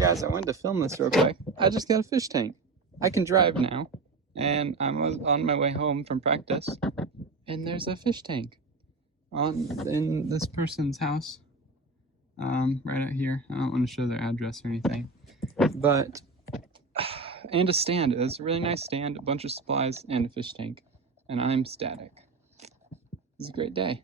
guys, I wanted to film this real quick. I just got a fish tank. I can drive now, and I'm on my way home from practice, and there's a fish tank in this person's house, right out here. I don't want to show their address or anything, but and a stand. It's a really nice stand, a bunch of supplies, and a fish tank, and I'm ecstatic. It's a great day.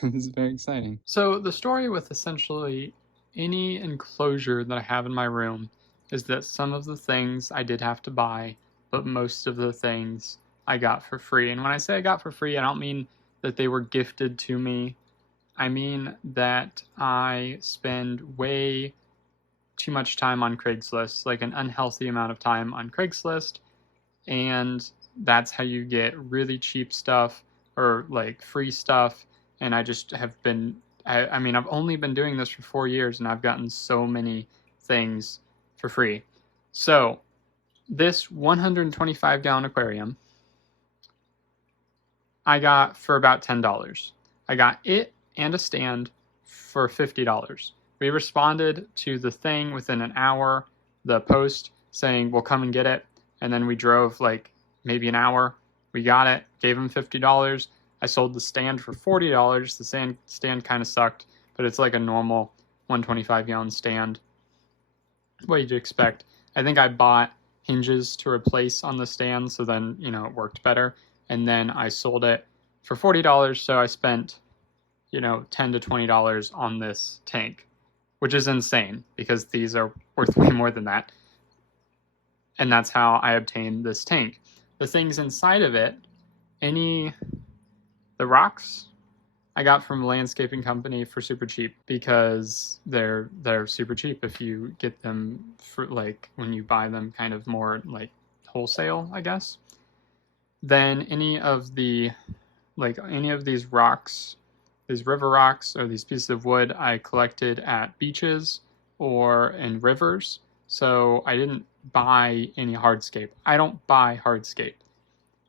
This is very exciting. So the story with essentially any enclosure that I have in my room is that some of the things I did have to buy, but most of the things I got for free. And when I say I got for free, I don't mean that they were gifted to me. I mean that I spend way too much time on Craigslist, like an unhealthy amount of time on Craigslist, and that's how you get really cheap stuff or like free stuff. And I just have been, I mean, I've only been doing this for 4 years and I've gotten so many things for free. So this 125-gallon aquarium I got for about $10. I got it and a stand for $50. We responded to the thing within an hour, the post saying, we'll come and get it. And then we drove like maybe an hour. We got it, gave them $50. I sold the stand for $40. The stand kind of sucked, but it's like a normal 125-gallon stand. What you'd expect. I think I bought hinges to replace on the stand, so then, you know, it worked better. And then I sold it for $40, so I spent, you know, $10 to $20 on this tank, which is insane because these are worth way more than that. And that's how I obtained this tank. The things inside of it, the rocks I got from a landscaping company for super cheap because they're super cheap if you get them for like when you buy them kind of more like wholesale, I guess. Then any of these rocks, these river rocks or these pieces of wood I collected at beaches or in rivers. So I didn't buy any hardscape. I don't buy hardscape.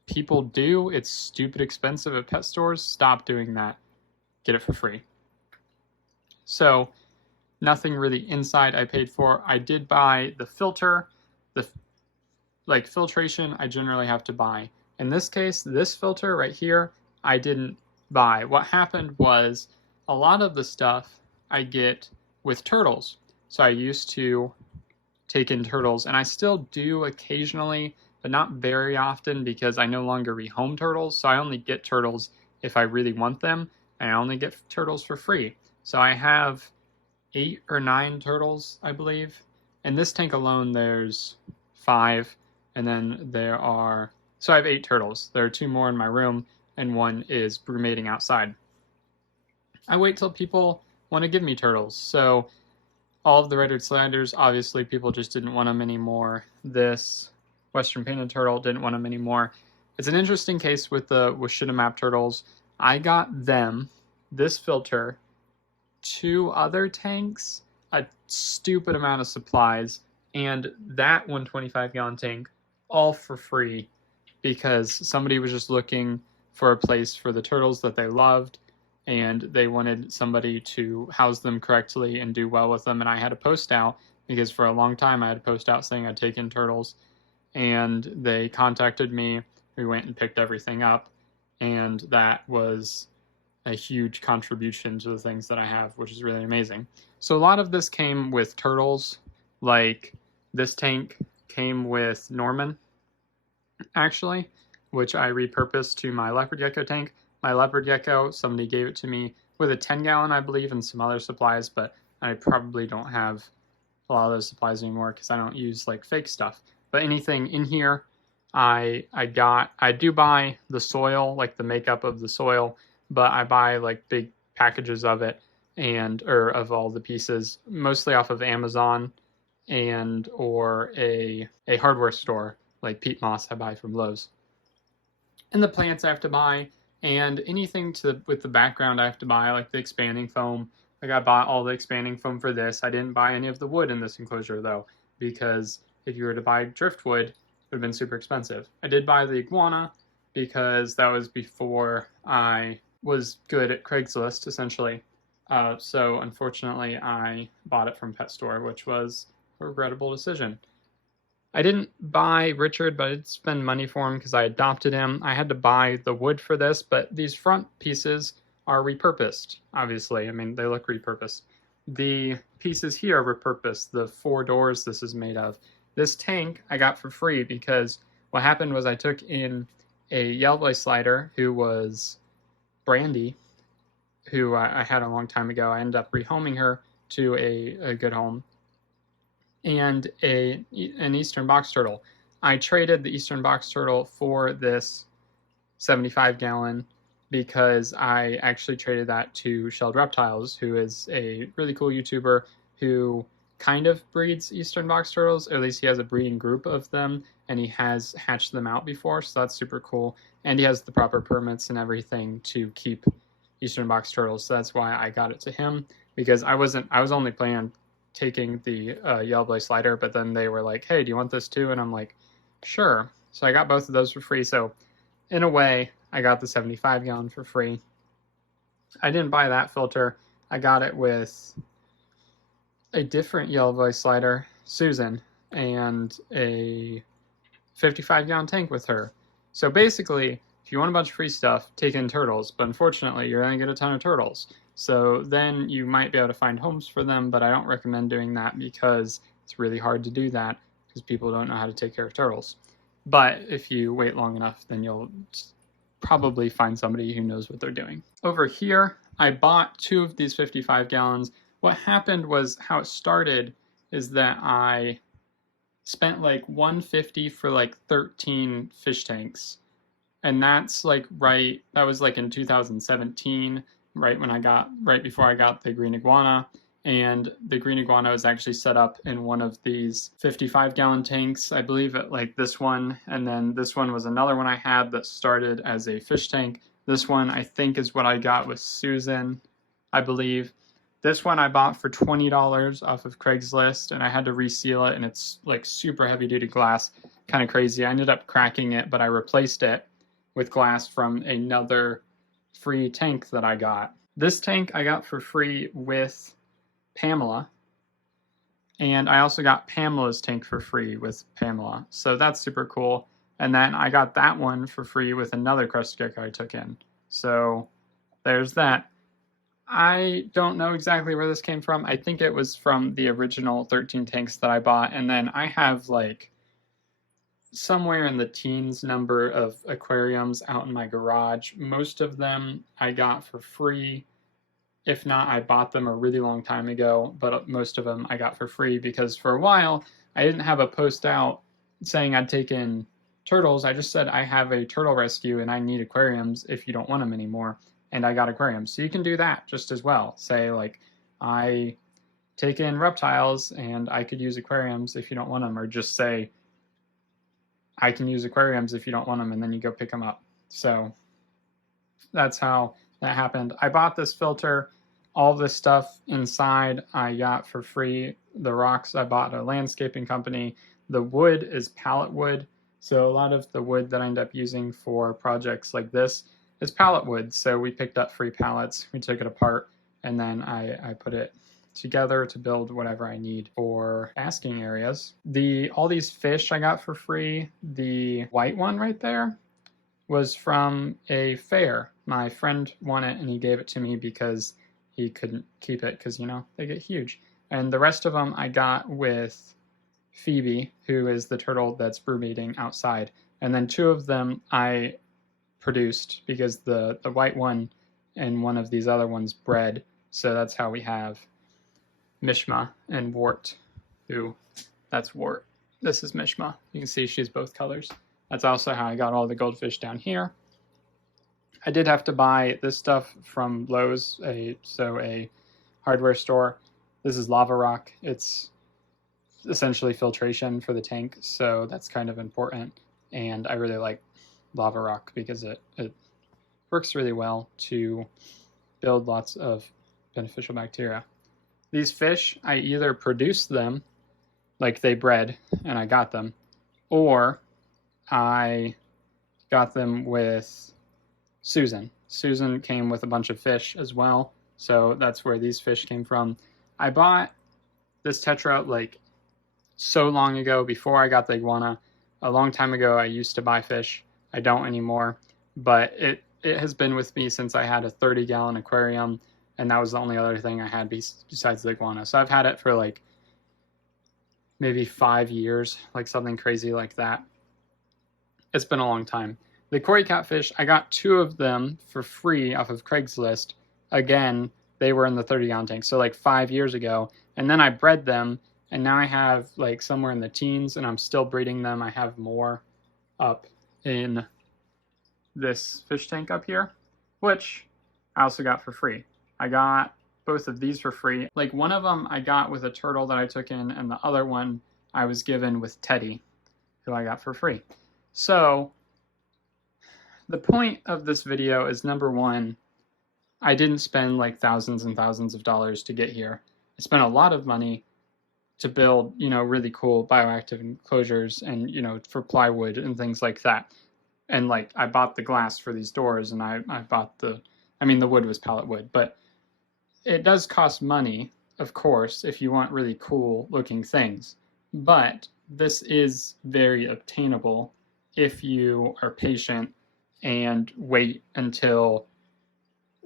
People do. It's stupid expensive at pet stores. Stop doing that. Get it for free. So nothing really inside I paid for. I did buy the filter. Like filtration I generally have to buy. In this case, this filter right here, I didn't buy. What happened was a lot of the stuff I get with turtles. So I used to take in turtles, and I still do occasionally, but not very often because I no longer rehome turtles. So I only get turtles if I really want them, and I only get turtles for free. So I have 8 or 9 turtles, I believe. In this tank alone, there's 5, and then so I have 8 turtles. There are 2 more in my room, and 1 is brumating outside. I wait till people want to give me turtles. So all of the red-eared sliders, obviously people just didn't want them anymore. This Western painted turtle didn't want them anymore. It's an interesting case with the Washita turtles. I got them, this filter, 2 other tanks, a stupid amount of supplies, and that 125-gallon tank all for free because somebody was just looking for a place for the turtles that they loved, and they wanted somebody to house them correctly and do well with them. And I had a post out because for a long time I had a post out saying I'd take in turtles, and they contacted me. We went and picked everything up, and that was a huge contribution to the things that I have, which is really amazing. So a lot of this came with turtles. Like this tank came with Norman, actually, which I repurposed to my leopard gecko tank. My leopard gecko, somebody gave it to me with a 10-gallon, I believe, and some other supplies, but I probably don't have a lot of those supplies anymore because I don't use like fake stuff. But anything in here, I do buy the soil, like the makeup of the soil, but I buy like big packages of it or of all the pieces, mostly off of Amazon or a hardware store like peat moss I buy from Lowe's. And the plants I have to buy, and anything with the background I have to buy, like the expanding foam. Like I bought all the expanding foam for this. I didn't buy any of the wood in this enclosure though, because if you were to buy driftwood, it would have been super expensive. I did buy the iguana because that was before I was good at Craigslist, essentially. So unfortunately, I bought it from Pet Store, which was a regrettable decision. I didn't buy Richard, but I did spend money for him because I adopted him. I had to buy the wood for this, but these front pieces are repurposed, obviously. I mean, they look repurposed. The pieces here are repurposed, the 4 doors this is made of. This tank I got for free because what happened was I took in a Yellow slider who was Brandy, who I had a long time ago. I ended up rehoming her to a good home, and an Eastern box turtle. I traded the Eastern box turtle for this 75-gallon because I actually traded that to Shelled Reptiles, who is a really cool YouTuber who kind of breeds Eastern box turtles, or at least he has a breeding group of them, and he has hatched them out before, so that's super cool. And he has the proper permits and everything to keep Eastern box turtles, so that's why I got it to him, because I was only planning on taking the Yellow slider, but then they were like, hey, do you want this too? And I'm like, sure. So I got both of those for free. So in a way, I got the 75-gallon for free. I didn't buy that filter. I got it with a different Yellow slider, Susan, and a 55-gallon tank with her. So basically, if you want a bunch of free stuff, take in turtles, but unfortunately, you're going to get a ton of turtles. So then you might be able to find homes for them, but I don't recommend doing that because it's really hard to do that because people don't know how to take care of turtles. But if you wait long enough, then you'll probably find somebody who knows what they're doing. Over here, I bought 2 of these 55 gallons. What happened was, how it started is that I spent like $150 for like 13 fish tanks. And that's like that was like in 2017, right before I got the green iguana. And the green iguana was actually set up in one of these 55-gallon tanks, I believe, at like this one. And then this one was another one I had that started as a fish tank. This one I think is what I got with Susan, I believe. This one I bought for $20 off of Craigslist, and I had to reseal it, and it's like super heavy duty glass, kind of crazy. I ended up cracking it, but I replaced it with glass from another free tank that I got. This tank I got for free with Pamela, and I also got Pamela's tank for free with Pamela, so that's super cool. And then I got that one for free with another crested gecko I took in. So there's that. I don't know exactly where this came from. I think it was from the original 13 tanks that I bought, and then I have like somewhere in the teens number of aquariums out in my garage. Most of them I got for free. If not, I bought them a really long time ago, but most of them I got for free because for a while I didn't have a post out saying I'd taken turtles. I just said I have a turtle rescue and I need aquariums if you don't want them anymore. And I got aquariums. So you can do that just as well. Say like, I take in reptiles and I could use aquariums if you don't want them, or just say I can use aquariums if you don't want them, and then you go pick them up. So that's how that happened. I bought this filter. All this stuff inside I got for free. The rocks I bought at a landscaping company. The wood is pallet wood. So a lot of the wood that I end up using for projects like this is pallet wood. So we picked up free pallets, we took it apart, and then I put it together to build whatever I need for basking areas. All these fish I got for free. The white one right there was from a fair. My friend won it and he gave it to me because he couldn't keep it because, you know, they get huge. And the rest of them I got with Phoebe, who is the turtle that's broodmating outside. And then 2 of them I produced because the white one and one of these other ones bred. So that's how we have Mishma and Wart, that's Wart. This is Mishma. You can see she's both colors. That's also how I got all the goldfish down here. I did have to buy this stuff from Lowe's, a hardware store. This is lava rock. It's essentially filtration for the tank, so that's kind of important. And I really like lava rock because it works really well to build lots of beneficial bacteria. These fish, I either produced them like they bred and I got them, or I got them with Susan. Susan came with a bunch of fish as well, So that's where these fish came from. I bought this tetra like so long ago, before I got the iguana. A long time ago, I used to buy fish. I don't anymore, but it has been with me since I had a 30-gallon aquarium, and that was the only other thing I had besides the iguana. So I've had it for like maybe 5 years, like something crazy like that. It's been a long time. The koi catfish, I got 2 of them for free off of Craigslist. Again, they were in the 30-gallon tank, so like 5 years ago. And then I bred them, and now I have like somewhere in the teens, and I'm still breeding them. I have more up in this fish tank up here, which I also got for free. I got both of these for free. Like one of them I got with a turtle that I took in, and the other one I was given with Teddy, who I got for free. So the point of this video is, number one, I didn't spend like thousands and thousands of dollars to get here. I spent a lot of money to build, really cool bioactive enclosures and, for plywood and things like that. And like I bought the glass for these doors, and I bought the wood was pallet wood, but it does cost money, of course, if you want really cool looking things. But this is very obtainable if you are patient and wait until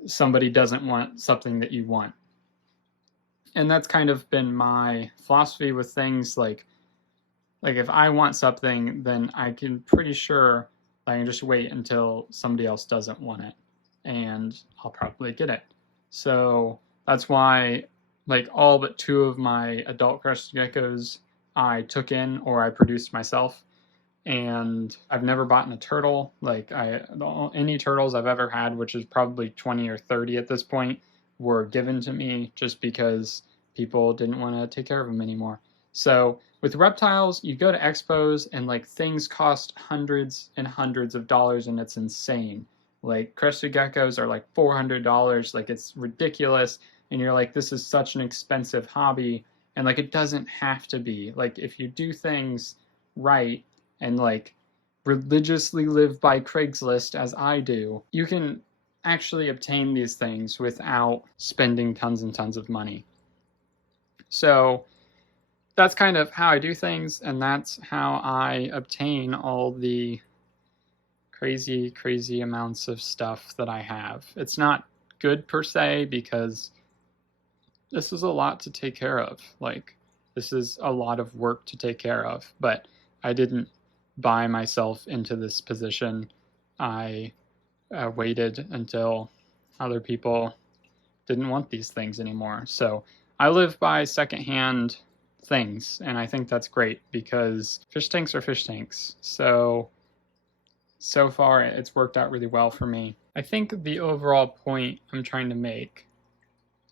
somebody doesn't want something that you want. And that's kind of been my philosophy with things like if I want something, then I can pretty sure I can just wait until somebody else doesn't want it, and I'll probably get it. So that's why like all but 2 of my adult crested geckos I took in or I produced myself. And I've never bought a turtle. Like any turtles I've ever had, which is probably 20 or 30 at this point, were given to me just because people didn't want to take care of them anymore. So with reptiles, you go to expos and like things cost hundreds and hundreds of dollars, and it's insane. Like crested geckos are like $400, like it's ridiculous, and you're like, this is such an expensive hobby, and like it doesn't have to be. Like if you do things right and like religiously live by Craigslist as I do, you can actually obtain these things without spending tons and tons of money. So that's kind of how I do things, and that's how I obtain all the crazy amounts of stuff that I have. It's not good per se, because this is a lot to take care of. Like this is a lot of work to take care of, but I didn't buy myself into this position. I waited until other people didn't want these things anymore. So I live by secondhand things, and I think that's great because fish tanks are fish tanks. So far it's worked out really well for me. I think the overall point I'm trying to make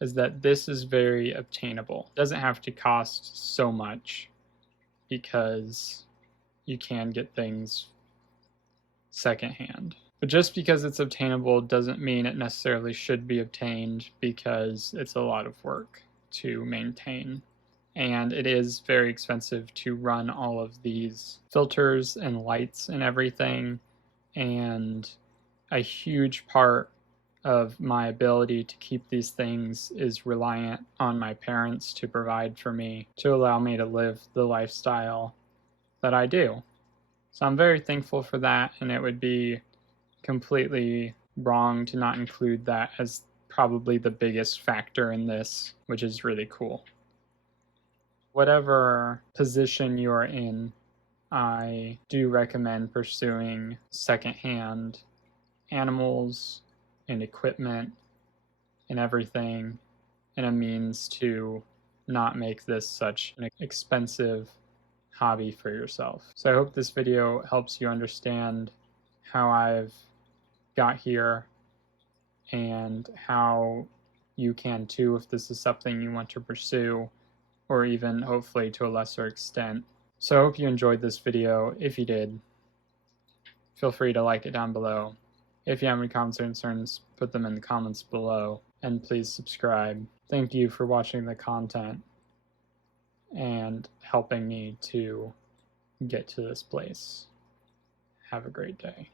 is that this is very obtainable. It doesn't have to cost so much because you can get things secondhand. But just because it's obtainable doesn't mean it necessarily should be obtained, because it's a lot of work to maintain. And it is very expensive to run all of these filters and lights and everything. And a huge part of my ability to keep these things is reliant on my parents to provide for me, to allow me to live the lifestyle that I do. So I'm very thankful for that, and it would be completely wrong to not include that as probably the biggest factor in this, which is really cool. Whatever position you are in, I do recommend pursuing secondhand animals and equipment and everything in a means to not make this such an expensive hobby for yourself. So I hope this video helps you understand how I've got here and how you can too if this is something you want to pursue, or even hopefully to a lesser extent. So I hope you enjoyed this video. If you did, feel free to like it down below. If you have any comments or concerns, put them in the comments below, and please subscribe. Thank you for watching the content and helping me to get to this place. Have a great day.